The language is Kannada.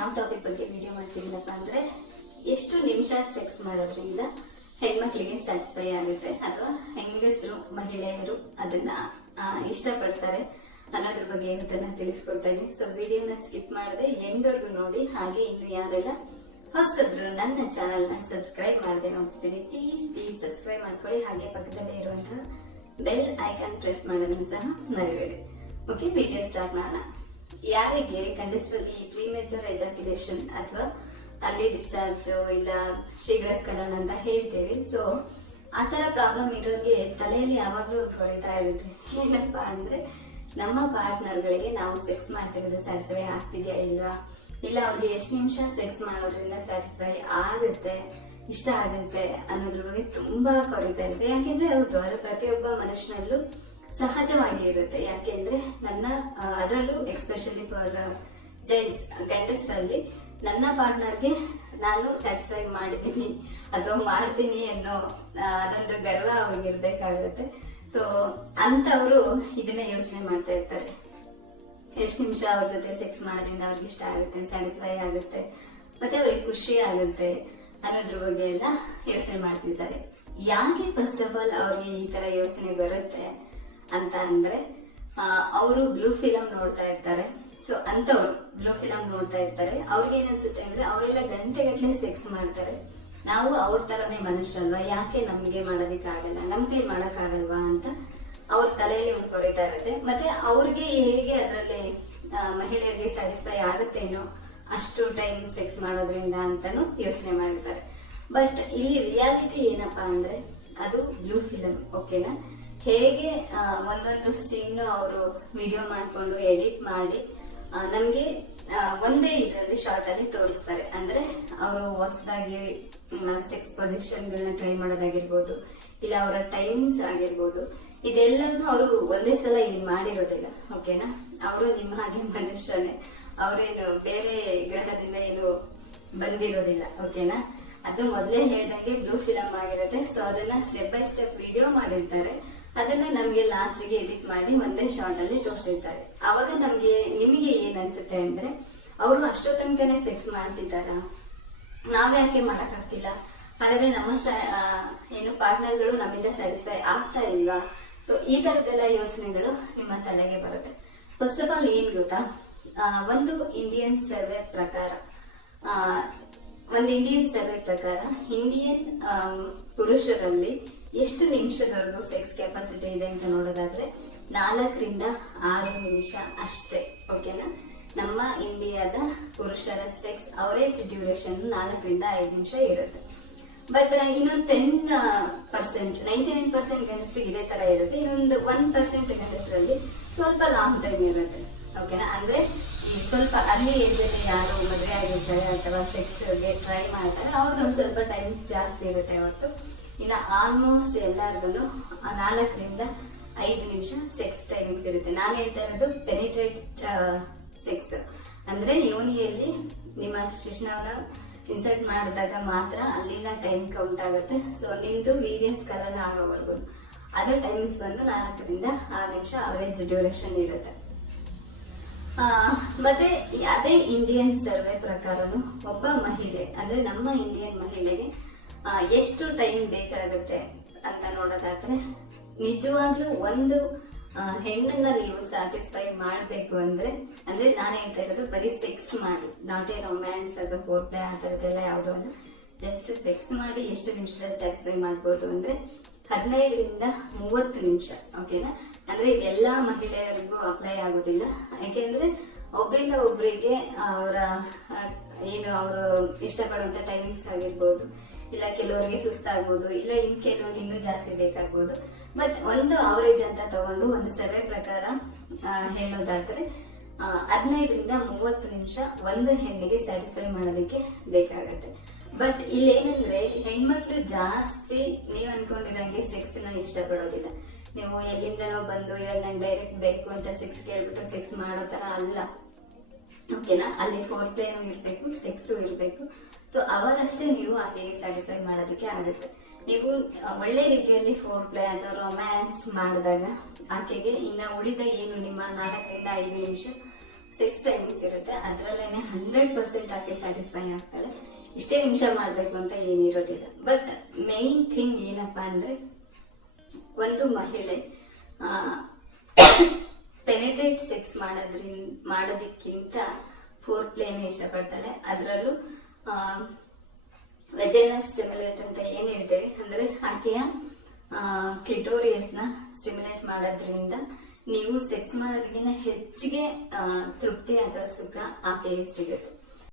ಯಾವ ಟಾಪಿಕ್ ಬಗ್ಗೆ ವಿಡಿಯೋ ಮಾಡ್ತಿದ್ದೀನಪ್ಪ ಅಂದ್ರೆ ಎಷ್ಟು ನಿಮಿಷ ಸೆಕ್ಸ್ ಮಾಡೋದ್ರಿಂದ ಹೆಣ್ಮಕ್ಳಿಗೆ ಸ್ಯಾಟಿಸ್ಫೈ ಆಗುತ್ತೆ ಅಥವಾ ಹೆಂಗಸರು ಮಹಿಳೆಯರು ಅದನ್ನ ಇಷ್ಟಪಡ್ತಾರೆ ಅನ್ನೋದ್ರ ಬಗ್ಗೆ ಇವತ್ತನ್ನ ತಿಳಿಸ್ಕೊಡ್ತಾ ಇದ್ದೀನಿ. ಸೊ ವಿಡಿಯೋನ ಸ್ಕಿಪ್ ಮಾಡದೆ ಎಂಡ್ವರೆಗೂ ನೋಡಿ. ಹಾಗೆ ಇನ್ನು ಯಾರೆಲ್ಲ ಹೊಸಬ್ರು ನನ್ನ ಚಾನೆಲ್ ನ ಸಬ್ಸ್ಕ್ರೈಬ್ ಮಾಡದೆ ನೋಡ್ತೀನಿ, ಪ್ಲೀಸ್ ಸಬ್ಸ್ಕ್ರೈಬ್ ಮಾಡ್ಕೊಳ್ಳಿ. ಹಾಗೆ ಪಕ್ಕದಲ್ಲೇ ಇರುವಂತಹ ಬೆಲ್ ಐಕಾನ್ ಪ್ರೆಸ್ ಮಾಡೋದನ್ನು ಸಹ ಮರಿಬೇಡಿ. ಓಕೆ, ವಿಡಿಯೋ ಸ್ಟಾರ್ಟ್ ಮಾಡೋಣ. ಯಾರಿಗೆ ಗಂಡಸರಲ್ಲಿ ಪ್ರೀಮೇಚರ್ ಎಜಾಕ್ಯುಲೇಷನ್ ಅಥವಾ ಅಲ್ಲಿ ಡಿಸ್ಚಾರ್ಜ್ ಇಲ್ಲ ಶೀಘ್ರಸ್ಖಲನ ಅಂತ ಹೇಳ್ತೇವೆ, ಸೊ ಆತರ ಪ್ರಾಬ್ಲಮ್ ಇರೋರಿಗೆ ತಲೆಯಲ್ಲಿ ಯಾವಾಗ್ಲೂ ಕೊರಿತಾ ಇರುತ್ತೆ. ಏನಪ್ಪಾ ಅಂದ್ರೆ ನಮ್ಮ ಪಾರ್ಟ್ನರ್ಗಳಿಗೆ ನಾವು ಸೆಕ್ಸ್ ಮಾಡ್ತಿರೋದು ಸ್ಯಾಟಿಸ್ಫೈ ಆಗ್ತಿದ್ಯಾ ಇಲ್ವಾ, ಇಲ್ಲ ಅವ್ರಿಗೆ ಎಷ್ಟು ನಿಮಿಷ ಸೆಕ್ಸ್ ಮಾಡೋದ್ರಿಂದ ಸ್ಯಾಟಿಸ್ಫೈ ಆಗುತ್ತೆ, ಇಷ್ಟ ಆಗುತ್ತೆ ಅನ್ನೋದ್ರ ಬಗ್ಗೆ ತುಂಬಾ ಕೊರಿತಾ ಇರುತ್ತೆ. ಯಾಕೆಂದ್ರೆ ಹೌದು, ಅದು ಪ್ರತಿಯೊಬ್ಬ ಮನುಷ್ಯನಲ್ಲೂ ಸಹಜವಾಗಿ ಇರುತ್ತೆ. ಯಾಕೆಂದ್ರೆ ನನ್ನ ಅದರಲ್ಲೂ ಎಕ್ಸ್ಪೆಷಲಿ ಫಾರ್ ಜೆಂಟ್ಸ್, ಗಂಡಸರಲ್ಲಿ ನನ್ನ ಪಾರ್ಟ್ನರ್ಗೆ ನಾನು ಸ್ಯಾಟಿಸ್ಫೈ ಮಾಡಿದ್ದೀನಿ ಅಥವಾ ಮಾಡ್ತೀನಿ ಅನ್ನೋ ಅದೊಂದು ಗರ್ವ ಅವ್ರಿಗೆ ಇರ್ಬೇಕಾಗುತ್ತೆ. ಸೊ ಅಂತವರು ಇದನ್ನ ಯೋಚನೆ ಮಾಡ್ತಾ ಇರ್ತಾರೆ, ಎಷ್ಟು ನಿಮಿಷ ಅವ್ರ ಜೊತೆ ಸೆಕ್ಸ್ ಮಾಡೋದ್ರಿಂದ ಅವ್ರಿಗೆ ಇಷ್ಟ ಆಗುತ್ತೆ, ಸ್ಯಾಟಿಸ್ಫೈ ಆಗುತ್ತೆ, ಮತ್ತೆ ಅವ್ರಿಗೆ ಖುಷಿ ಆಗುತ್ತೆ ಅನ್ನೋದ್ರ ಬಗ್ಗೆ ಎಲ್ಲ ಯೋಚನೆ ಮಾಡ್ತಿದ್ದಾರೆ. ಯಾಕೆ ಫಸ್ಟ್ ಆಫ್ ಆಲ್ ಅವ್ರಿಗೆ ಈ ತರ ಯೋಚನೆ ಬರುತ್ತೆ ಅಂತ ಅಂದ್ರೆ ಅವರು ಬ್ಲೂ ಫಿಲಂ ನೋಡ್ತಾ ಇರ್ತಾರೆ. ಸೊ ಅಂತವ್ರು ಬ್ಲೂ ಫಿಲಂ ನೋಡ್ತಾ ಇರ್ತಾರೆ, ಅವ್ರಿಗೆ ಏನನ್ಸುತ್ತೆ ಅಂದ್ರೆ ಅವರೆಲ್ಲ ಗಂಟೆಗಟ್ಟಲೆ ಸೆಕ್ಸ್ ಮಾಡ್ತಾರೆ, ನಾವು ಅವ್ರ ತರನೇ ಮನುಷ್ಯರಲ್ವಾ, ಯಾಕೆ ನಮ್ಗೆ ಮಾಡೋದಿಕ್ಕಾಗಲ್ಲ, ನಮ್ ಕೈ ಮಾಡಕ್ಕಾಗಲ್ವಾ ಅಂತ ಅವ್ರ ತಲೆಯಲ್ಲಿ ಒಂದು ಕೊರಿತಾ ಇರುತ್ತೆ. ಮತ್ತೆ ಅವ್ರಿಗೆ ಹೇಗೆ ಅದರಲ್ಲಿ ಮಹಿಳೆಯರಿಗೆ ಸ್ಯಾಟಿಸ್ಫೈ ಆಗುತ್ತೇನೋ ಅಷ್ಟು ಟೈಮ್ ಸೆಕ್ಸ್ ಮಾಡೋದ್ರಿಂದ ಅಂತಾನು ಯೋಚನೆ ಮಾಡಿರ್ತಾರೆ. ಬಟ್ ಇಲ್ಲಿ ರಿಯಾಲಿಟಿ ಏನಪ್ಪಾ ಅಂದ್ರೆ ಅದು ಬ್ಲೂ ಫಿಲಂ. ಓಕೆನಾ, ಹೇಗೆ ಒಂದೊಂದು ಸೀನ್ ಅವರು ವಿಡಿಯೋ ಮಾಡ್ಕೊಂಡು ಎಡಿಟ್ ಮಾಡಿ ನಮ್ಗೆ ಒಂದೇ ಇದರಲ್ಲಿ ಶಾರ್ಟ್ ಅಲ್ಲಿ ತೋರಿಸ್ತಾರೆ. ಅಂದ್ರೆ ಅವರು ಹೊಸದಾಗಿ ಸೆಕ್ಸ್ ಪೊಸಿಷನ್ ಗಳನ್ನ ಟ್ರೈ ಮಾಡೋದಾಗಿರ್ಬೋದು, ಇಲ್ಲ ಅವರ ಟೈಮಿಂಗ್ಸ್ ಆಗಿರ್ಬೋದು, ಇದೆಲ್ಲನೂ ಅವರು ಒಂದೇ ಸಲ ಇಲ್ಲಿ ಮಾಡಿರೋದಿಲ್ಲ. ಓಕೆನಾ, ಅವರು ನಿಮ್ಮ ಹಾಗೆ ಮನುಷ್ಯನೇ, ಅವ್ರೇನು ಬೇರೆ ಗ್ರಹದಿಂದ ಏನು ಬಂದಿರೋದಿಲ್ಲ. ಓಕೆನಾ, ಅದು ಮೊದಲೇ ಹೇಳ್ದಂಗೆ ಬ್ಲೂ ಫಿಲಂ ಆಗಿರುತ್ತೆ. ಸೊ ಅದನ್ನ ಸ್ಟೆಪ್ ಬೈ ಸ್ಟೆಪ್ ವಿಡಿಯೋ ಮಾಡಿರ್ತಾರೆ, ಅದನ್ನ ನಮ್ಗೆ ಲಾಸ್ಟ್ ಗೆ ಎಡಿಟ್ ಮಾಡಿ ಒಂದೇ ಶಾರ್ಟ್ ಅಲ್ಲಿ ತೋರಿಸಿರ್ತಾರೆ. ಅವಾಗ ನಿಮಗೆ ಏನ್ ಅನ್ಸುತ್ತೆ ಅಂದ್ರೆ ಅವರು ಅಷ್ಟೋ ತನಕನೇ ಸೆಕ್ಸ್ ಮಾಡ್ತಿದ್ದಾರ, ನಾವ್ಯಾಕೆ ಮಾಡಕ್ ಆಗ್ತಿಲ್ಲ, ಹಾಗಾದ್ರೆ ನಮ್ಮ ಏನು ಪಾರ್ಟ್ನರ್ಗಳು ನಮ್ಮಿಂದ ಸ್ಯಾಟಿಸ್ಫೈ ಆಗ್ತಾ ಇಲ್ವಾ? ಸೊ ಈ ತರದೆಲ್ಲ ಯೋಚನೆಗಳು ನಿಮ್ಮ ತಲೆಗೆ ಬರುತ್ತೆ. ಫಸ್ಟ್ ಆಫ್ ಆಲ್ ಏನ್ ಗೊತ್ತಾ, ಒಂದು ಇಂಡಿಯನ್ ಸರ್ವೆ ಪ್ರಕಾರ ಇಂಡಿಯನ್ ಪುರುಷರಲ್ಲಿ ಎಷ್ಟು ನಿಮಿಷದವರೆಗೂ ಸೆಕ್ಸ್ ಕೆಪಾಸಿಟಿ ಇದೆ ಅಂತ ನೋಡೋದಾದ್ರೆ 4 ರಿಂದ 6 ನಿಮಿಷ ಅಷ್ಟೇ. ಓಕೆನಾ, ನಮ್ಮ ಇಂಡಿಯಾದ ಪುರುಷರ ಸೆಕ್ಸ್ ಅವರೇಜ್ ಡ್ಯೂರೇಷನ್ 4 ರಿಂದ 5 ನಿಮಿಷ ಇರುತ್ತೆ. ಬಟ್ ಇನ್ನೊಂದು 10%, 99% ಗಂಡಸರಿಗೆ ಇದೇ ತರ ಇರುತ್ತೆ. ಇನ್ನೊಂದು 1% ಗಂಡಸರಲ್ಲಿ ಸ್ವಲ್ಪ ಲಾಂಗ್ ಟೈಮ್ ಇರುತ್ತೆ. ಓಕೆನಾ, ಅಂದ್ರೆ ಈ ಸ್ವಲ್ಪ ಅರ್ಲಿ ಏಜ್ ಅಲ್ಲಿ ಯಾರು ಮದುವೆ ಆಗಿರ್ತಾರೆ ಅಥವಾ ಸೆಕ್ಸ್ ಗೆ ಟ್ರೈ ಮಾಡ್ತಾರೆ ಅವ್ರದ್ದು ಒಂದ್ ಸ್ವಲ್ಪ ಟೈಮ್ ಜಾಸ್ತಿ ಇರುತ್ತೆ ಹೊರತು ಇನ್ನ ಆಲ್ಮೋಸ್ಟ್ ಎಲ್ಲಾರ್ಗು 4 ರಿಂದ 5 ನಿಮಿಷ ಸೆಕ್ಸ್ ಟೈಮಿಂಗ್ಸ್ ಇರುತ್ತೆ. ನಾನು ಹೇಳ್ತಾ ಇರೋದು ಪೆನಿಟ್ರೇಟ್ ಸೆಕ್ಸ್, ಅಂದ್ರೆ ಯೋನಿಯಲ್ಲಿ ನಿಮ್ಮ ಶಿಶ್ನವನ್ನ ಇನ್ಸರ್ಟ್ ಮಾಡಿದಾಗ ಮಾತ್ರ ಅಲ್ಲಿಂದ ಟೈಮ್ ಕೌಂಟ್ ಆಗುತ್ತೆ. ಸೊ ನಿಮ್ದು ವೀರ್ಯಸ್ಖಲನ ಆಗೋವರೆಗೂ ಅದ್ರ ಟೈಮಿಂಗ್ಸ್ ಬಂದು 4 ರಿಂದ 6 ನಿಮಿಷ ಅವರೇಜ್ ಡ್ಯೂರೇಷನ್ ಇರುತ್ತೆ. ಮತ್ತೆ ಅದೇ ಇಂಡಿಯನ್ ಸರ್ವೆ ಪ್ರಕಾರನು ಒಬ್ಬ ಮಹಿಳೆ ಅಂದ್ರೆ ನಮ್ಮ ಇಂಡಿಯನ್ ಮಹಿಳೆಗೆ ಎಷ್ಟು ಟೈಮ್ ಬೇಕಾಗುತ್ತೆ ಅಂತ ನೋಡೋದಾದ್ರೆ, ನಿಜವಾಗ್ಲೂ ಒಂದು ಹೆಣ್ಣನ್ನ ನೀವು ಸ್ಯಾಟಿಸ್ಫೈ ಮಾಡ್ಬೇಕು ಅಂದ್ರೆ ನಾನು ಹೇಳ್ತಾ ಇರೋದು ಬರೀ ಸೆಕ್ಸ್ ಮಾಡಿ, ನಾಟ್ ಎ ರೊಮ್ಯಾನ್ಸ್ ಅಥವಾ ಫೋರ್ ಪ್ಲೇ ಆ ತರದೆಲ್ಲ ಯಾವುದೋ ಒಂದು ಜಸ್ಟ್ ಸೆಕ್ಸ್ ಮಾಡಿ ಎಷ್ಟು ನಿಮಿಷದಲ್ಲಿ ಸ್ಯಾಟಿಸ್ಫೈ ಮಾಡ್ಬೋದು ಅಂದ್ರೆ 15 ರಿಂದ 30 ನಿಮಿಷ. ಓಕೆನಾ, ಅಂದ್ರೆ ಇದೆಲ್ಲಾ ಮಹಿಳೆಯರಿಗೂ ಅಪ್ಲೈ ಆಗೋದಿಲ್ಲ. ಯಾಕೆಂದ್ರೆ ಒಬ್ರಿಂದ ಒಬ್ರಿಗೆ ಅವರ ಏನು ಅವರು ಇಷ್ಟಪಡುವಂತ ಟೈಮಿಂಗ್ಸ್ ಆಗಿರ್ಬೋದು, ಇಲ್ಲ ಕೆಲವರಿಗೆ ಸುಸ್ತಾಗ್ಬೋದು, ಇಲ್ಲ ಕೆಲವರಿಗೆ ಇನ್ನೂ ಜಾಸ್ತಿ ಬೇಕಾಗ್ಬೋದು. ಬಟ್ ಒಂದು ಅವರೇಜ್ ಅಂತ ತಗೊಂಡು ಒಂದು ಸರ್ವೆ ಪ್ರಕಾರ ಹೇಳೋದಾದ್ರೆ 15 ರಿಂದ 30 ನಿಮಿಷ ಒಂದು ಹೆಣ್ಣಿಗೆ ಸ್ಯಾಟಿಸ್ಫೈ ಮಾಡೋದಕ್ಕೆ ಬೇಕಾಗತ್ತೆ. ಬಟ್ ಇಲ್ಲೇನಂದ್ರೆ ಹೆಣ್ಮಕ್ಳು ಜಾಸ್ತಿ ನೀವ್ ಅನ್ಕೊಂಡಿರಂಗೆ ಸೆಕ್ಸ್ ನ ಇಷ್ಟಪಡೋದಿಲ್ಲ. ನೀವು ಎಲ್ಲಿಂದನೋ ಬಂದು ಇವಾಗ ನಂಗೆ ಡೈರೆಕ್ಟ್ ಬೇಕು ಅಂತ ಸೆಕ್ಸ್ ಕೇಳ್ಬಿಟ್ಟು ಸೆಕ್ಸ್ ಮಾಡೋ ತರ ಅಲ್ಲ. ಓಕೆನಾ, ಅಲ್ಲಿ ಫೋರ್ ಪ್ಲೇನು ಇರ್ಬೇಕು, ಸೆಕ್ಸು ಇರ್ಬೇಕು. ಸೊ ಅವಾಗಷ್ಟೇ ನೀವು ಆಕೆಗೆ ಸ್ಯಾಟಿಸ್ಫೈ ಮಾಡೋದಕ್ಕೆ ಆಗುತ್ತೆ. ನೀವು ಒಳ್ಳೆ ರೀತಿಯಲ್ಲಿ ಫೋರ್ ಪ್ಲೇ ಅಥವಾ ರೊಮ್ಯಾನ್ಸ್ ಮಾಡಿದಾಗ ಆಕೆಗೆ ಇನ್ನ ಉಳಿದ ಏನು ನಿಮ್ಮ 4 ರಿಂದ 5 ನಿಮಿಷ 6 ಟೈಮಿಂಗ್ಸ್ ಇರುತ್ತೆ. ಅದ್ರಲ್ಲೇನೆ 100% ಆಕೆ ಸ್ಯಾಟಿಸ್ಫೈ ಆಗ್ತಾಳೆ. ಇಷ್ಟೇ ನಿಮಿಷ ಮಾಡ್ಬೇಕು ಅಂತ ಏನಿರೋದಿಲ್ಲ. ಬಟ್ ಮೇನ್ ಥಿಂಗ್ ಏನಪ್ಪಾ ಅಂದ್ರೆ, ಒಂದು ಮಹಿಳೆ ಪೆನಿಟ್ರೇಟ್ ಸೆಕ್ಸ್ ಮಾಡೋದಕ್ಕಿಂತ ಫೋರ್ ಪ್ಲೇನೇ ಇಷ್ಟಪಡ್ತಾಳೆ. ಅದರಲ್ಲೂ ವೆಜೈನಲ್ ಸ್ಟಿಮ್ಯುಲೇಟ್ ಅಂತ ಏನ್ ಹೇಳ್ತೇವೆ ಅಂದ್ರೆ, ಆಕೆಯ ಕ್ಲಿಟೋರಿಯಸ್ ನ ಸ್ಟಿಮ್ಯುಲೇಟ್ ಮಾಡೋದ್ರಿಂದ ನೀವು ಸೆಕ್ಸ್ ಮಾಡೋದಕ್ಕಿಂತ ಹೆಚ್ಚಿಗೆ ತೃಪ್ತಿ ಅಥವಾ ಸುಖ ಆಕೆಗೆ ಸಿಗುತ್ತೆ.